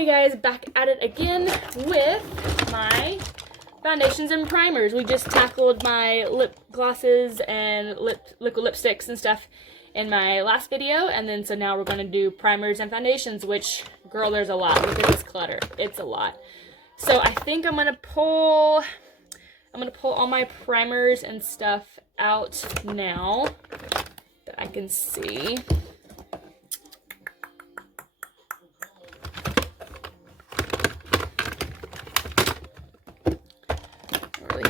Alrighty guys, back at it again with my foundations and primers. We just tackled my lip glosses and liquid lipsticks and stuff in my last video, and then so now we're going to do primers and foundations, which, girl, there's a lot. Look at this clutter. It's a lot. So I think I'm going to pull all my primers and stuff out now that I can see.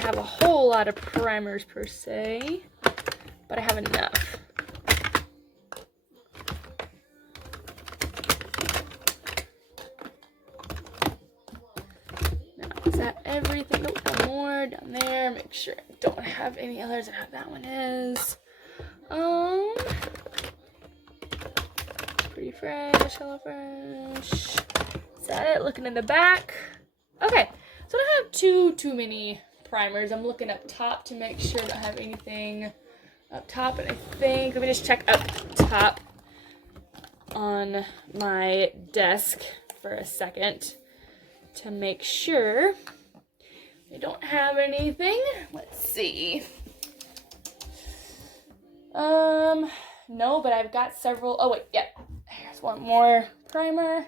Have a whole lot of primers per se, but I have enough. Now, is that everything? Nope, one more down there. Make sure I don't have any others. I know that one is. Pretty fresh, hello fresh. Is that it? Looking in the back. Okay, so I don't have too many primers. I'm looking up top to make sure I don't have anything up top, and I think, let me just check up top on my desk for a second to make sure I don't have anything. Let's see. No, but I've got several. Oh wait, yeah, here's one more primer.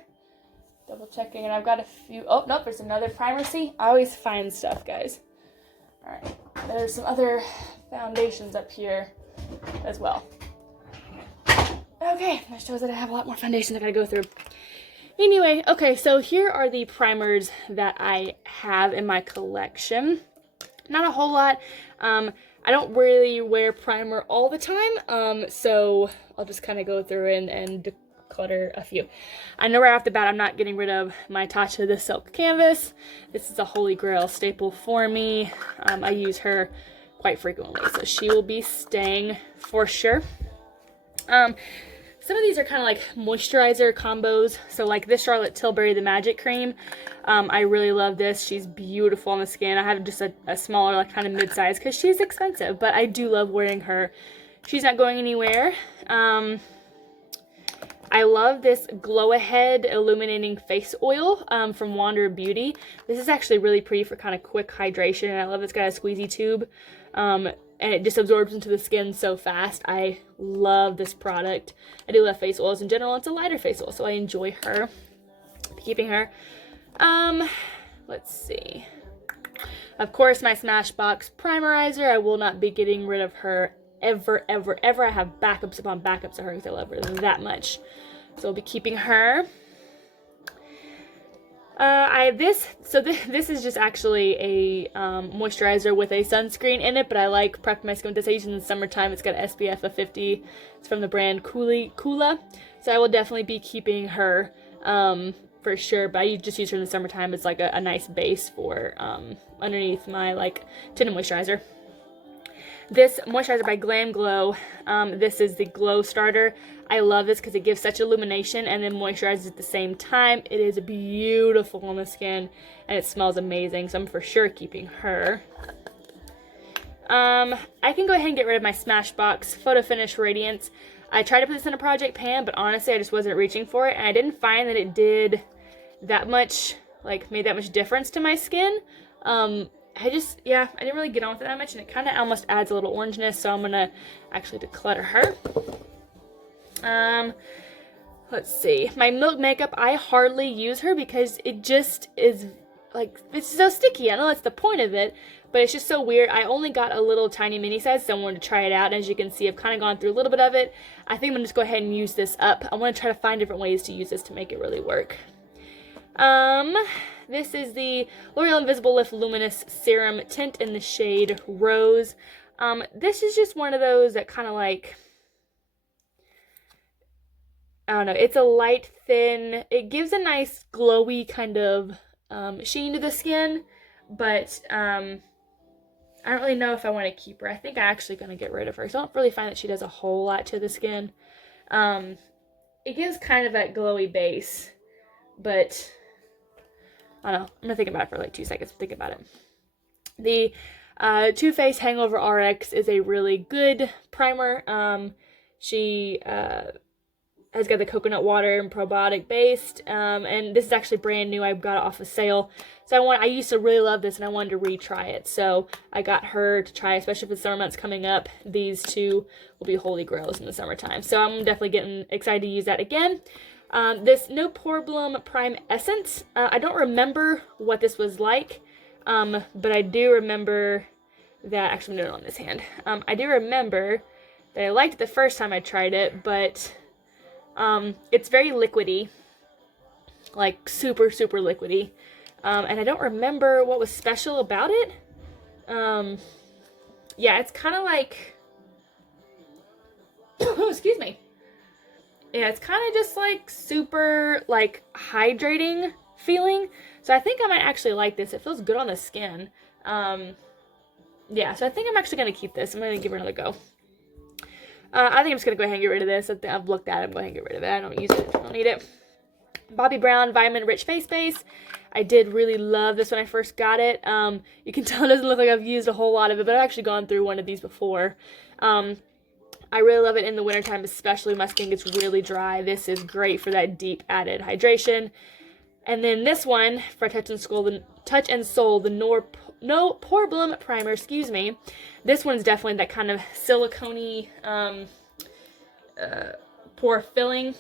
Double checking, and I've got a few. Oh nope, there's another primer. See, I always find stuff, guys. Alright, there's some other foundations up here as well. Okay, that shows that I have a lot more foundations I gotta go through. Anyway, okay, so here are the primers that I have in my collection. Not a whole lot. I don't really wear primer all the time, so I'll just kind of go through and declutter a few. I know right off the bat I'm not getting rid of my Tasha the Silk Canvas. This is a holy grail staple for me. I use her quite frequently, so she will be staying for sure. Some of these are kind of like moisturizer combos. So like this Charlotte Tilbury, the Magic Cream. I really love this. She's beautiful on the skin. I have just a smaller, like kind of mid-size because she's expensive, but I do love wearing her. She's not going anywhere. I love this Glow Ahead Illuminating Face Oil from Wander Beauty. This is actually really pretty for kind of quick hydration, and I love it's got a squeezy tube, and it just absorbs into the skin so fast. I love this product. I do love face oils in general. It's a lighter face oil, so I enjoy her. Keeping her. Let's see. Of course, my Smashbox Primerizer. I will not be getting rid of her ever, ever, ever. I have backups upon backups of her because I love her that much. So I'll be keeping her. This is just actually a moisturizer with a sunscreen in it, but I like prepping my skin with this. I use it in the summertime. It's got an SPF of 50. It's from the brand Kula. So I will definitely be keeping her for sure, but I just use her in the summertime. It's like a nice base for underneath my like tinted moisturizer. This moisturizer by Glam Glow, this is the Glow Starter. I love this because it gives such illumination and then moisturizes at the same time. It is beautiful on the skin and it smells amazing, so I'm for sure keeping her. I can go ahead and get rid of my Smashbox Photo Finish Radiance. I tried to put this in a project pan, but honestly I just wasn't reaching for it, and I didn't find that it did that much, like made that much difference to my skin. I didn't really get on with it that much, and it kind of almost adds a little orangeness, so I'm going to actually declutter her. Let's see. My Milk Makeup, I hardly use her because it just is, like, it's so sticky. I know that's the point of it, but it's just so weird. I only got a little tiny mini size, so I wanted to try it out, and as you can see, I've kind of gone through a little bit of it. I think I'm going to just go ahead and use this up. I want to try to find different ways to use this to make it really work. This is the L'Oreal Invisible Lift Luminous Serum Tint in the shade Rose. This is just one of those that kind of like, I don't know, it's a light, thin, it gives a nice glowy kind of sheen to the skin, but I don't really know if I want to keep her. I think I'm actually going to get rid of her. So I don't really find that she does a whole lot to the skin. It gives kind of that glowy base, but I don't know. I'm going to think about it for like 2 seconds. Think about it. The Too Faced Hangover RX is a really good primer. has got the coconut water and probiotic based, and this is actually brand new. I got it off a sale, so I used to really love this, and I wanted to retry it. So I got her to try, especially for the summer months coming up. These two will be holy grails in the summertime. So I'm definitely getting excited to use that again. This No Problem Prime Essence. I don't remember what this was like, but I do remember that. Actually, I'm doing it on this hand. I do remember that I liked it the first time I tried it, but it's very liquidy, like super liquidy, and I don't remember what was special about it. Yeah, it's kind of like excuse me. Yeah, it's kind of just like super like hydrating feeling. So I think I might actually like this. It feels good on the skin. Yeah, so I think I'm actually gonna keep this. I'm gonna give it another go. I think I'm just going to go ahead and get rid of this. I've looked at it. I'm going to get rid of it. I don't use it. I don't need it. Bobbi Brown Vitamin Rich Face Base. I did really love this when I first got it. You can tell it doesn't look like I've used a whole lot of it, but I've actually gone through one of these before. I really love it in the wintertime, especially my skin gets really dry. This is great for that deep added hydration. And then this one, for Touch and Soul, the No Problem Primer, excuse me. This one's definitely that kind of silicone-y, pore filling.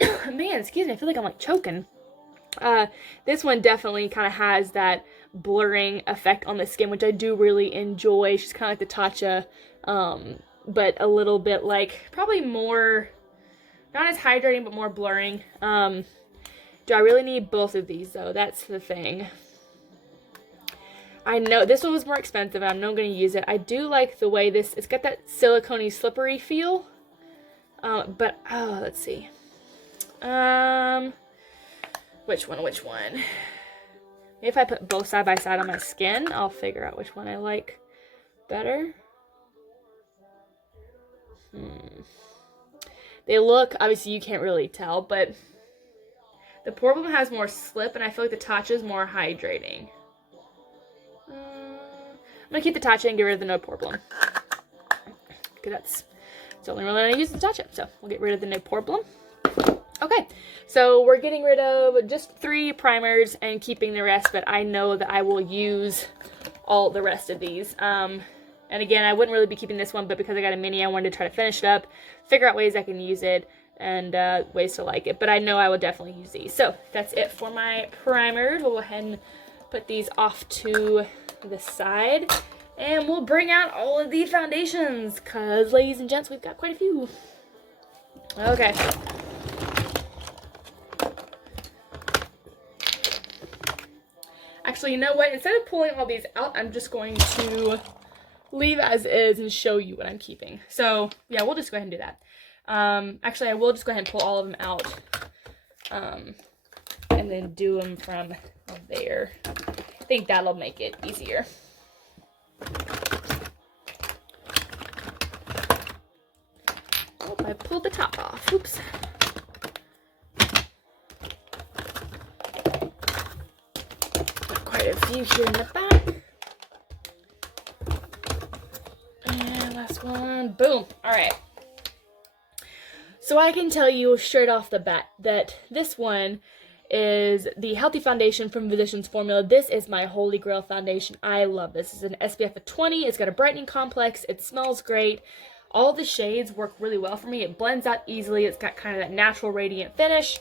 Man, excuse me, I feel like I'm like choking. This one definitely kind of has that blurring effect on the skin, which I do really enjoy. She's kind of like the Tatcha, but a little bit like, probably more, not as hydrating, but more blurring. Do I really need both of these, though? That's the thing. I know this one was more expensive, and I'm not going to use it. I do like the way it's got that silicone-y, slippery feel. But, let's see. Which one? Maybe if I put both side by side on my skin, I'll figure out which one I like better. They look, obviously you can't really tell, but the Problem has more slip, and I feel like the Tatcha is more hydrating. I'm going to keep the Tatcha and get rid of the No Problem. Because that's the only one that I use the Tatcha. So we'll get rid of the No Problem. Okay, so we're getting rid of just 3 primers and keeping the rest, but I know that I will use all the rest of these. And again, I wouldn't really be keeping this one, but because I got a mini, I wanted to try to finish it up, figure out ways I can use it, and ways to like it. But I know I will definitely use these. So that's it for my primers. We'll go ahead and put these off to the side, and we'll bring out all of the foundations, because ladies and gents, we've got quite a few. Okay. Actually, you know what? Instead of pulling all these out, I'm just going to leave as is and show you what I'm keeping. So yeah, we'll just go ahead and do that. Actually, I will just go ahead and pull all of them out, and then do them from there. I think that'll make it easier. Oh, I pulled the top off. Oops. Got quite a few here in the back. And last one. Boom. All right. So I can tell you straight off the bat that this one is the Healthy Foundation from Physicians Formula. This is my holy grail foundation. I love this. It's an SPF of 20. It's got a brightening complex. It smells great. All the shades work really well for me. It blends out easily. It's got kind of that natural radiant finish.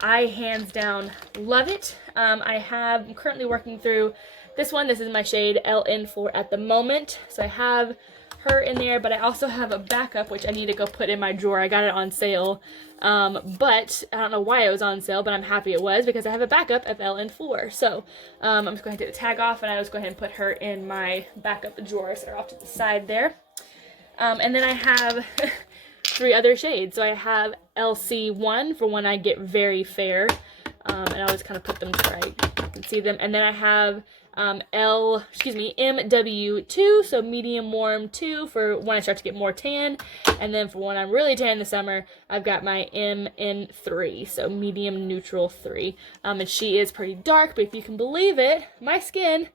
I hands down love it. I'm currently working through this one. This is my shade LN4 at the moment. So I have her in there, but I also have a backup, which I need to go put in my drawer. I got it on sale, but I don't know why it was on sale, but I'm happy it was, because I have a backup of LN4. So I'm just going to take the tag off, and I just go ahead and put her in my backup drawer, so they're off to the side there. And then I have 3 other shades. So I have LC1 for when I get very fair, and I'll just kind of put them so I can see them. And then I have MW2, so medium warm 2 for when I start to get more tan, and then for when I'm really tan in the summer, I've got my MN3, so medium neutral 3, and she is pretty dark, but if you can believe it, my skin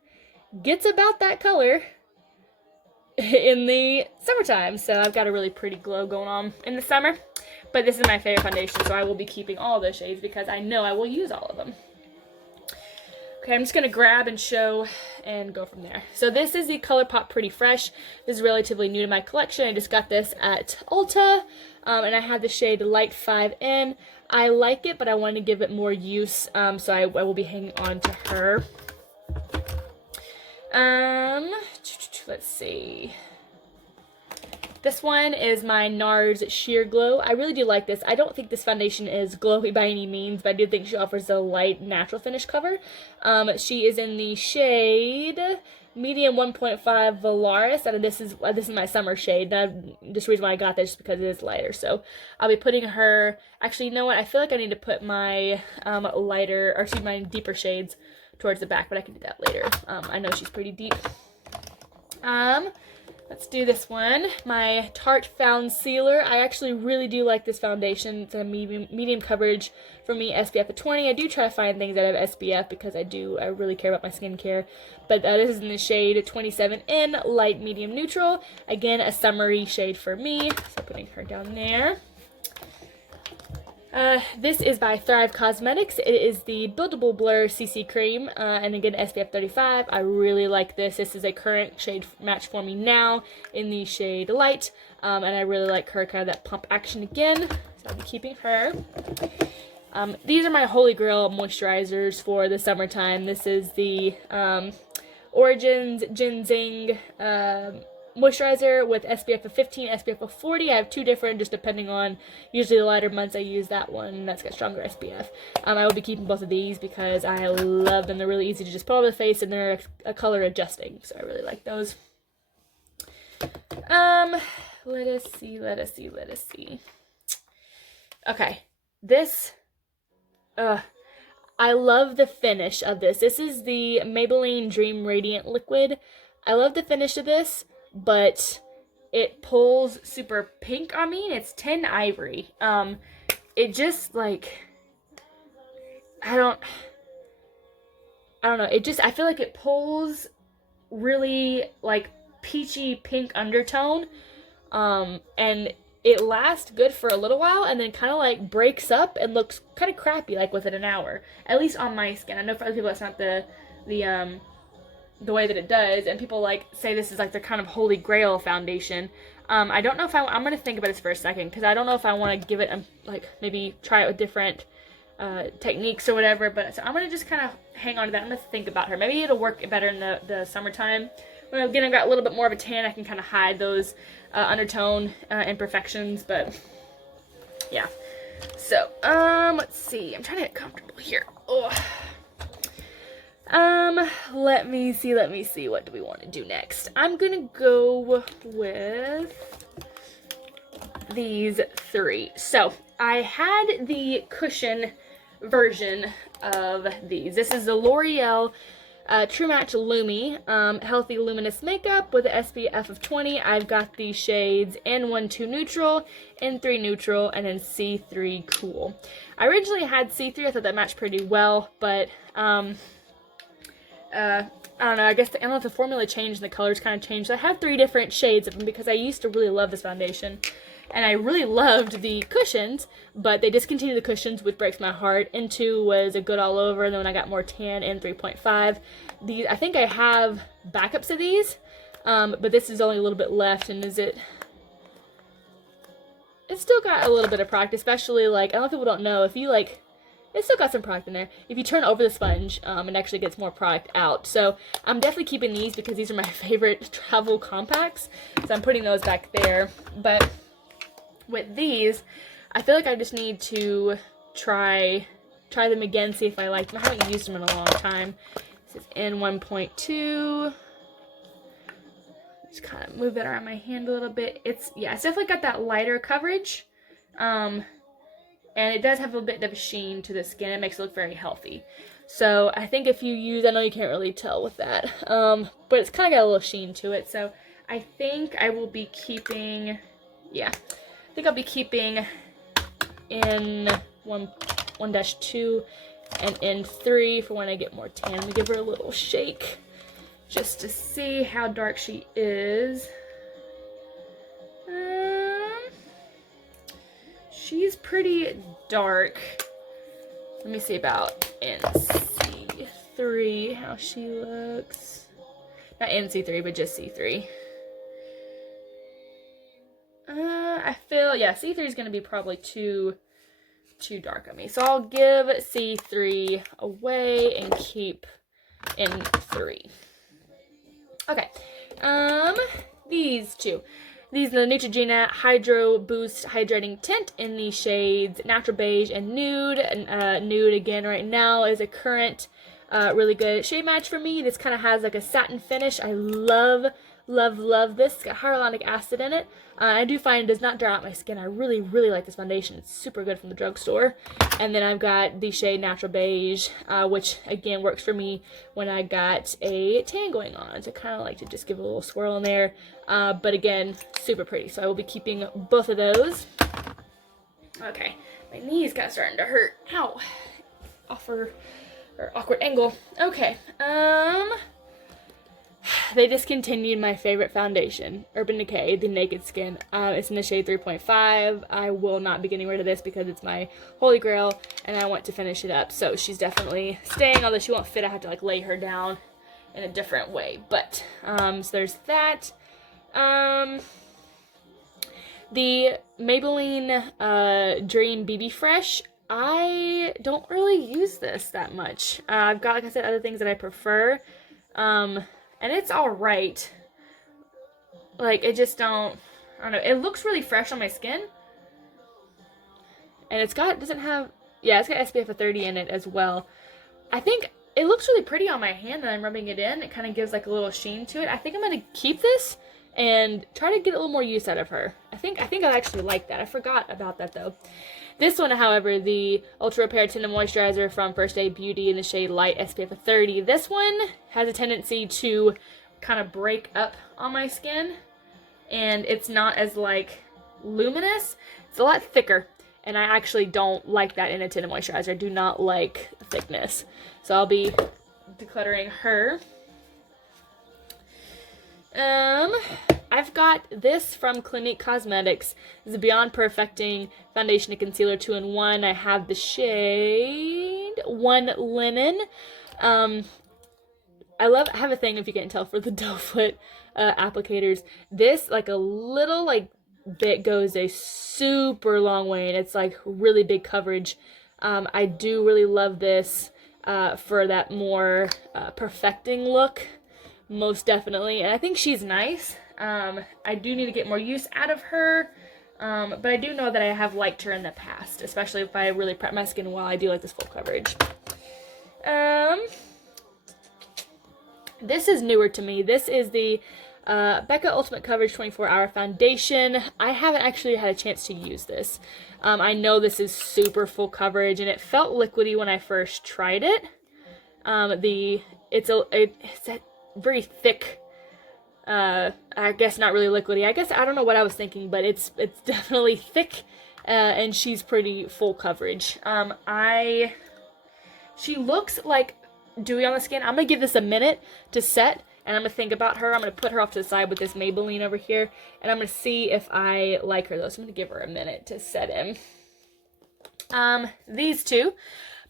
gets about that color in the summertime, so I've got a really pretty glow going on in the summer. But this is my favorite foundation, so I will be keeping all those shades because I know I will use all of them. Okay, I'm just going to grab and show and go from there. So this is the ColourPop Pretty Fresh. This is relatively new to my collection. I just got this at Ulta, and I have the shade Light 5N. I like it, but I want to give it more use, so I will be hanging on to her. Let's see. This one is my NARS Sheer Glow. I really do like this. I don't think this foundation is glowy by any means, but I do think she offers a light, natural finish cover. She is in the shade Medium 1.5 Valaris, and this is my summer shade. Just the reason why I got this is because it is lighter. So I'll be putting her. Actually, you know what? I feel like I need to put my my deeper shades towards the back, but I can do that later. I know she's pretty deep. Let's do this one. My Tarte Found Sealer. I actually really do like this foundation. It's a medium coverage for me, SPF of 20. I do try to find things that have SPF because I really care about my skincare. But this is in the shade 27N, Light Medium Neutral. Again, a summery shade for me. So putting her down there. This is by Thrive Cosmetics. It is the Buildable Blur CC Cream, and again, SPF 35. I really like this. This is a current shade match for me now in the shade Light, and I really like her, kind of that pump action again, so I'll be keeping her. These are my holy grail moisturizers for the summertime. This is the Origins Ginseng moisturizer with SPF of 15, SPF of 40. I have two different, just depending on, usually the lighter months I use that one, that's got stronger SPF. I will be keeping both of these because I love them. They're really easy to just put on the face, and they're a color adjusting, so I really like those. Let us see. Okay, this, I love the finish of this. This is the Maybelline Dream Radiant Liquid. I love the finish of this, but it pulls super pink on me, and it's 10 Ivory. It just, like, I don't know, I feel like it pulls really, like, peachy pink undertone, and it lasts good for a little while, and then kind of, like, breaks up and looks kind of crappy, like, within an hour, at least on my skin. I know for other people that's not the way that it does, and people like say this is like the kind of holy grail foundation. I don't know if I'm gonna think about this for a second, because I don't know if I want to give it like maybe try it with different techniques or whatever, but so I'm gonna just kind of hang on to that. I'm gonna think about her. Maybe it'll work better in the summertime when again I've got a little bit more of a tan. I can kind of hide those undertone imperfections, but yeah. So let's see, I'm trying to get comfortable here. Let me see, what do we want to do next? I'm gonna go with these three. So, I had the cushion version of these. This is the L'Oreal True Match Lumi Healthy Luminous Makeup with an SPF of 20. I've got the shades N12 Neutral, N3 Neutral, and then C3 Cool. I originally had C3, I thought that matched pretty well, but I don't know, I don't know if the formula changed and the colors kind of changed. So I have three different shades of them because I used to really love this foundation. And I really loved the cushions, but they discontinued the cushions, which breaks my heart. N2 was a good all over, and then when I got more tan, N3.5. These, I think I have backups of these, but this is only a little bit left, and it's still got a little bit of product, especially, like, I know people don't know, if you, like, it's still got some product in there. If you turn over the sponge, it actually gets more product out. So I'm definitely keeping these because these are my favorite travel compacts. So I'm putting those back there. But with these, I feel like I just need to try them again, see if I like them. I haven't used them in a long time. This is N1.2. Just kind of move it around my hand a little bit. It's definitely got that lighter coverage. And it does have a bit of a sheen to the skin. It makes it look very healthy. So I think if you use, I know you can't really tell with that, but it's kind of got a little sheen to it. So I think I will be keeping, I think I'll be keeping in 1-2 and N3 for when I get more tan. Let me give her a little shake just to see how dark she is. she's pretty dark. Let me see about NC3, how she looks. Not NC3, but just C3. I feel, yeah, C3 is going to be probably too dark on me. So I'll give C3 away and keep N3. Okay. These two. These are the Neutrogena Hydro Boost Hydrating Tint in the shades Natural Beige and Nude. And Nude, again, right now is a current really good shade match for me. This kind of has like a satin finish. I love this. It's got hyaluronic acid in it. I do find it does not dry out my skin. I really like this foundation. It's super good from the drugstore. And then I've got the shade Natural Beige, which again works for me when I got a tan going on. So I kind of like to just give a little swirl in there. But again, super pretty. So I will be keeping both of those. Okay, my knees got starting to hurt. Ow. Awkward angle. Okay. They discontinued my favorite foundation, Urban Decay, the Naked Skin. It's in the shade 3.5. I will not be getting rid of this because it's my holy grail, and I want to finish it up. So she's definitely staying, although she won't fit. I have to like lay her down in a different way. But, so there's that. The Maybelline Dream BB Fresh. I don't really use this that much. I've got, like I said, other things that I prefer. And it's alright. Like, it just I don't know. It looks really fresh on my skin. And it's got SPF of 30 in it as well. I think it looks really pretty on my hand and I'm rubbing it in. It kind of gives like a little sheen to it. I think I'm going to keep this and try to get a little more use out of her. I think I actually like that. I forgot about that though. This one, however, the Ultra Repair Tinted Moisturizer from First Aid Beauty in the shade Light SPF of 30. This one has a tendency to kind of break up on my skin, and it's not as, like, luminous. It's a lot thicker, and I actually don't like that in a tinted moisturizer. I do not like thickness. So I'll be decluttering her. I've got this from Clinique Cosmetics. This is Beyond Perfecting Foundation and Concealer 2-in-1. I have the shade 1 Linen. I have a thing, if you can't tell, for the doe foot applicators. This, like a little bit goes a super long way, and it's like really big coverage. I do really love this for that more perfecting look, most definitely. And I think she's nice. I do need to get more use out of her, but I do know that I have liked her in the past, especially if I really prep my skin well. I do like this full coverage. This is newer to me. This is the Becca Ultimate Coverage 24-Hour Foundation. I haven't actually had a chance to use this. I know this is super full coverage, and it felt liquidy when I first tried it. It's a very thick, I guess not really liquidy. I guess, I don't know what I was thinking, but it's definitely thick, and she's pretty full coverage. She looks like dewy on the skin. I'm going to give this a minute to set, and I'm going to think about her. I'm going to put her off to the side with this Maybelline over here, and I'm going to see if I like her, though. So I'm going to give her a minute to set in. These two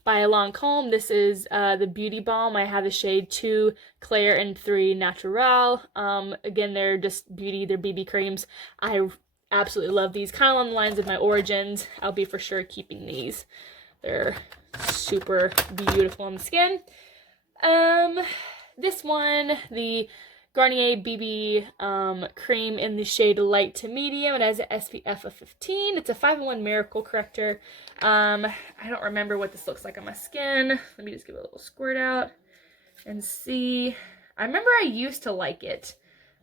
by Lancome. This is the Beauty Balm. I have the shade 2 Claire and 3 Natural. Again, they're just beauty. They're BB creams. I absolutely love these. Kind of along the lines of my Origins. I'll be for sure keeping these. They're super beautiful on the skin. This one, the Garnier BB cream in the shade Light to Medium. It has an SPF of 15. It's a 5-in-1 Miracle Corrector. I don't remember what this looks like on my skin. Let me just give it a little squirt out and see. I remember I used to like it.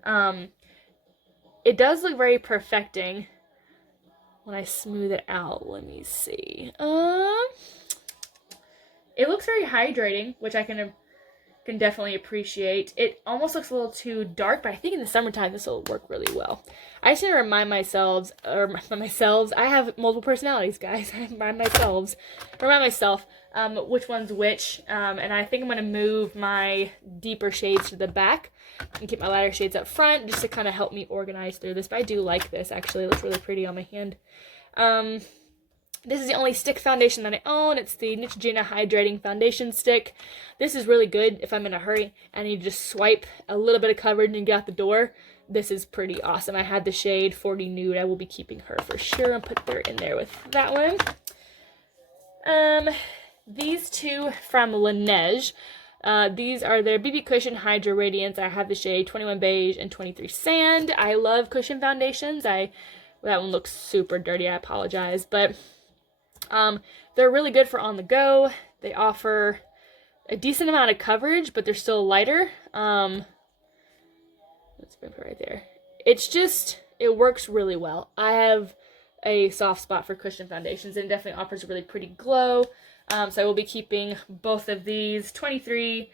It does look very perfecting when I smooth it out. Let me see. It looks very hydrating, which I can definitely appreciate. It almost looks a little too dark, but I think in the summertime this will work really well. I just need to remind myself, I have multiple personalities, guys. I remind myself which one's which, and I think I'm going to move my deeper shades to the back and keep my lighter shades up front just to kind of help me organize through this. But I do like this, actually. It looks really pretty on my hand. This is the only stick foundation that I own. It's the Neutrogena Hydrating Foundation Stick. This is really good if I'm in a hurry and you just swipe a little bit of coverage and get out the door. This is pretty awesome. I had the shade 40 Nude. I will be keeping her for sure and put her in there with that one. These two from Laneige. These are their BB Cushion Hydra Radiance. I have the shade 21 Beige and 23 Sand. I love cushion foundations. That one looks super dirty. I apologize, but they're really good for on the go. They offer a decent amount of coverage, but they're still lighter. Let's put it right there. It works really well. I have a soft spot for cushion foundations, and it definitely offers a really pretty glow. So I will be keeping both of these. 23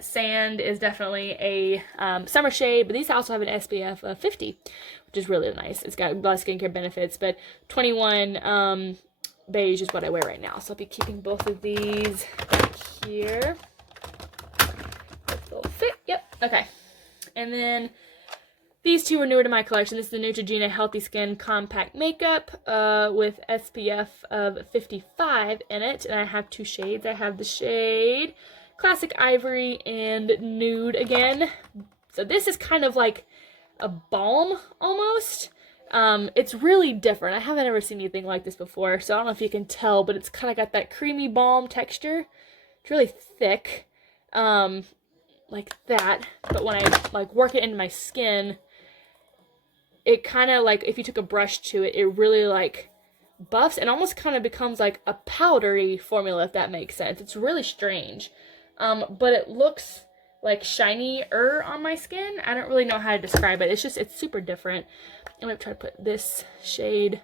Sand is definitely a summer shade, but these also have an SPF of 50, which is really nice. It's got a lot of skincare benefits, but 21 Beige is what I wear right now. So I'll be keeping both of these back here. They'll fit. Yep. Okay. And then these two are newer to my collection. This is the Neutrogena Healthy Skin Compact Makeup with SPF of 55 in it. And I have two shades. I have the shade Classic Ivory and Nude again. So this is kind of like a balm almost. It's really different. I haven't ever seen anything like this before, so I don't know if you can tell, but it's kind of got that creamy balm texture. It's really thick, like that. But when I like work it into my skin, it kind of like, if you took a brush to it, it really like buffs and almost kind of becomes like a powdery formula, if that makes sense. It's really strange, but it looks like shinier on my skin. I don't really know how to describe it. It's super different. I'm going to try to put this shade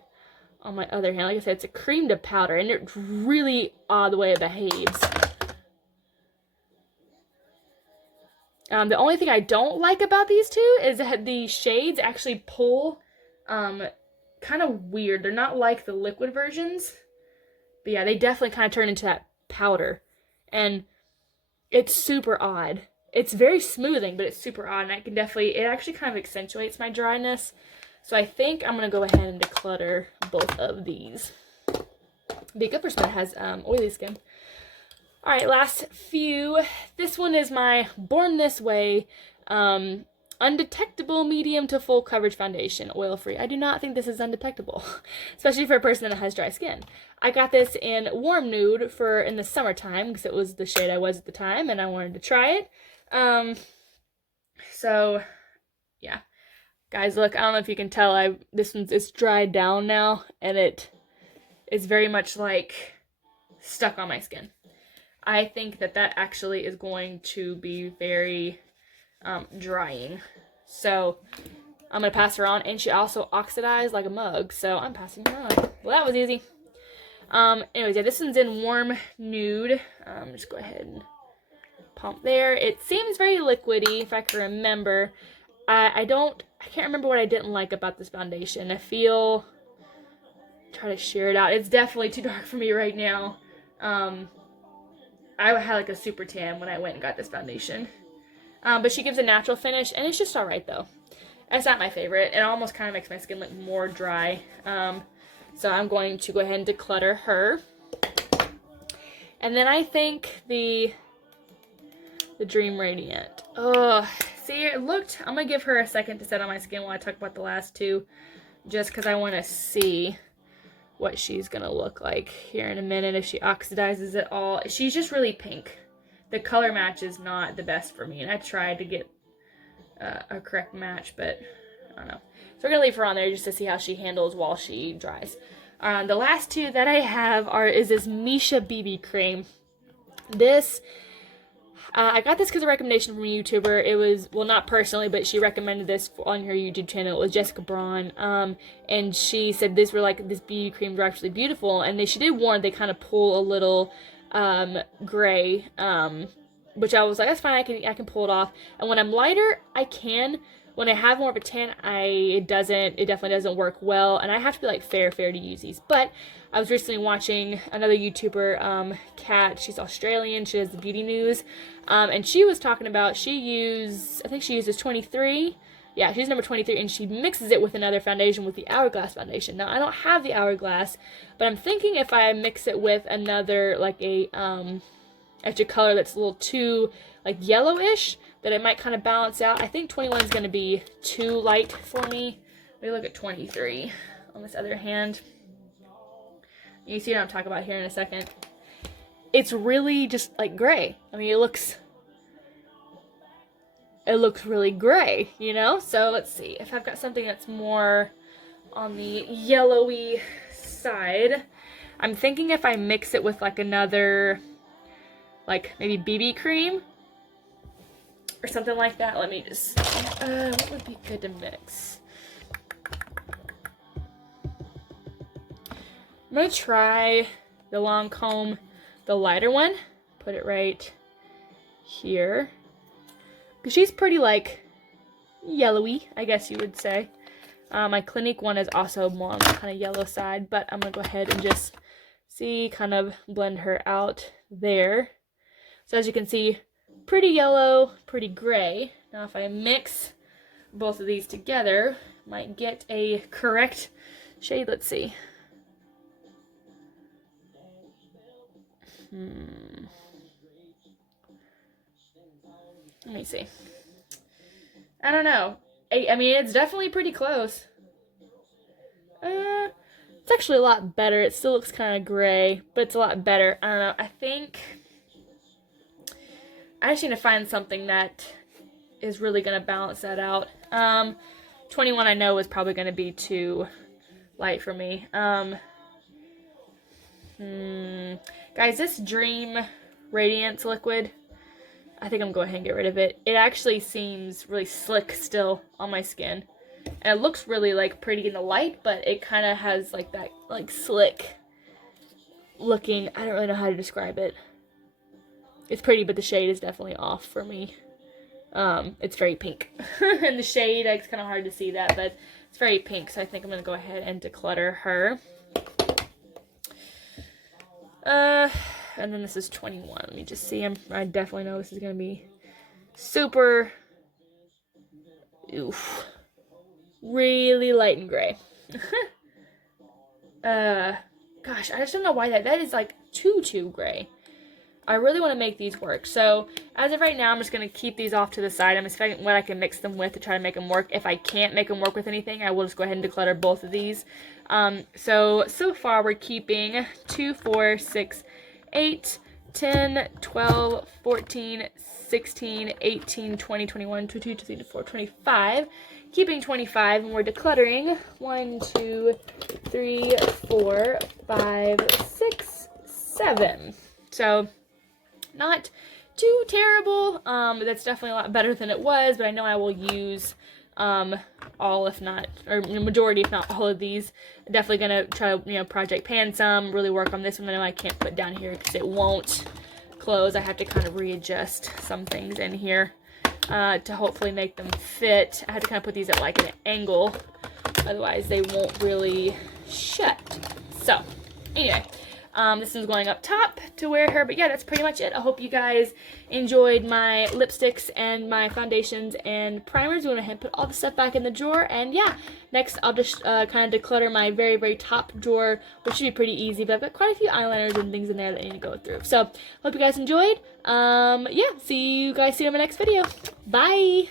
on my other hand. Like I said, it's a cream to powder, and it's really odd the way it behaves. The only thing I don't like about these two is that the shades actually pull kind of weird. They're not like the liquid versions. But yeah, they definitely kind of turn into that powder. And it's super odd. It's very smoothing, but it's super odd. And it actually kind of accentuates my dryness. So I think I'm going to go ahead and declutter both of these. Be a good person that has oily skin. Alright, last few. This one is my Born This Way Undetectable Medium to Full Coverage Foundation, oil-free. I do not think this is undetectable, especially for a person that has dry skin. I got this in Warm Nude in the summertime, because it was the shade I was at the time, and I wanted to try it. So, yeah. Guys, look, I don't know if you can tell, it's dried down now, and it is very much like stuck on my skin. I think that actually is going to be very drying. So I'm going to pass her on, and she also oxidized like a mug, so I'm passing her on. Well, that was easy. Anyways, yeah, this one's in Warm Nude. Just go ahead and pump there. It seems very liquidy, if I can remember. I can't remember what I didn't like about this foundation. Try to sheer it out. It's definitely too dark for me right now. I had like a super tan when I went and got this foundation. But she gives a natural finish, and it's just alright though. It's not my favorite. It almost kind of makes my skin look more dry. So I'm going to go ahead and declutter her. And then I think the Dream Radiant. Oh, see, I'm going to give her a second to set on my skin while I talk about the last two. Just because I want to see what she's going to look like here in a minute, if she oxidizes at all. She's just really pink. The color match is not the best for me, and I tried to get a correct match, but I don't know. So we're going to leave her on there just to see how she handles while she dries. The last two that I have is this Misha BB cream. I got this because of a recommendation from a YouTuber. It was, well, not personally, but she recommended this on her YouTube channel. It was Jessica Braun. And she said this BB creams were actually beautiful. And she did warn they kind of pull a little gray. Which I was like, that's fine, I can pull it off. And when I'm lighter, I can. When I have more of a tan, it definitely doesn't work well. And I have to be like fair to use these. But I was recently watching another YouTuber, Kat. She's Australian. She does the beauty news. And she was talking about, I think she uses 23 Yeah, she's number 23, and she mixes it with another foundation, with the Hourglass foundation. Now, I don't have the Hourglass, but I'm thinking if I mix it with another, like a extra color that's a little too, like, yellowish, that it might kind of balance out. I think 21 is going to be too light for me. Let me look at 23 on this other hand. You see what I'm talking about here in a second. It's really just, like, gray. I mean, it looks really gray, you know? So let's see if I've got something that's more on the yellowy side. I'm thinking if I mix it with like another, like maybe BB cream or something like that. Let me just, what would be good to mix? I'm gonna try the Lancome, the lighter one. Put it right here. Because she's pretty, like, yellowy, I guess you would say. My Clinique one is also more on the kind of yellow side, but I'm going to go ahead and just see, kind of blend her out there. So as you can see, pretty yellow, pretty gray. Now if I mix both of these together, might get a correct shade. Let's see. Let me see. I don't know. I mean, it's definitely pretty close. It's actually a lot better. It still looks kind of gray, but it's a lot better. I don't know. I think I just need to find something that is really going to balance that out. 21 I know is probably going to be too light for me. Guys, this Dream Radiance liquid, I think I'm going to go ahead and get rid of it. It actually seems really slick still on my skin. And it looks really, like, pretty in the light, but it kind of has, like, that, like, slick looking, I don't really know how to describe it. It's pretty, but the shade is definitely off for me. It's very pink. And the shade, it's kind of hard to see that, but it's very pink, so I think I'm going to go ahead and declutter her. And then this is 21. Let me just see. I definitely know this is going to be super, really light and gray. Gosh, I just don't know why that is like too gray. I really want to make these work. So as of right now, I'm just going to keep these off to the side. I'm just figuring what I can mix them with to try to make them work. If I can't make them work with anything, I will just go ahead and declutter both of these. So far we're keeping 2, 4, 6, 8, 10, 12, 14, 16, 18, 20, 21, 22, 23, 24, 25. Keeping 25, and we're decluttering 1, 2, 3, 4, 5, 6, 7. So not too terrible. That's definitely a lot better than it was, but I know I will use all, if not, or majority, if not all of these. I'm definitely gonna try to, project pan some, really work on this one. I know I can't put down here because it won't close. I have to kind of readjust some things in here to hopefully make them fit. I have to kind of put these at like an angle, otherwise they won't really shut. So anyway, this is going up top to wear her, but yeah, that's pretty much it. I hope you guys enjoyed my lipsticks and my foundations and primers. We're going to put all the stuff back in the drawer, and yeah, next I'll just kind of declutter my very, very top drawer, which should be pretty easy, but I've got quite a few eyeliners and things in there that I need to go through. So, hope you guys enjoyed. Yeah, see you guys soon in my next video. Bye!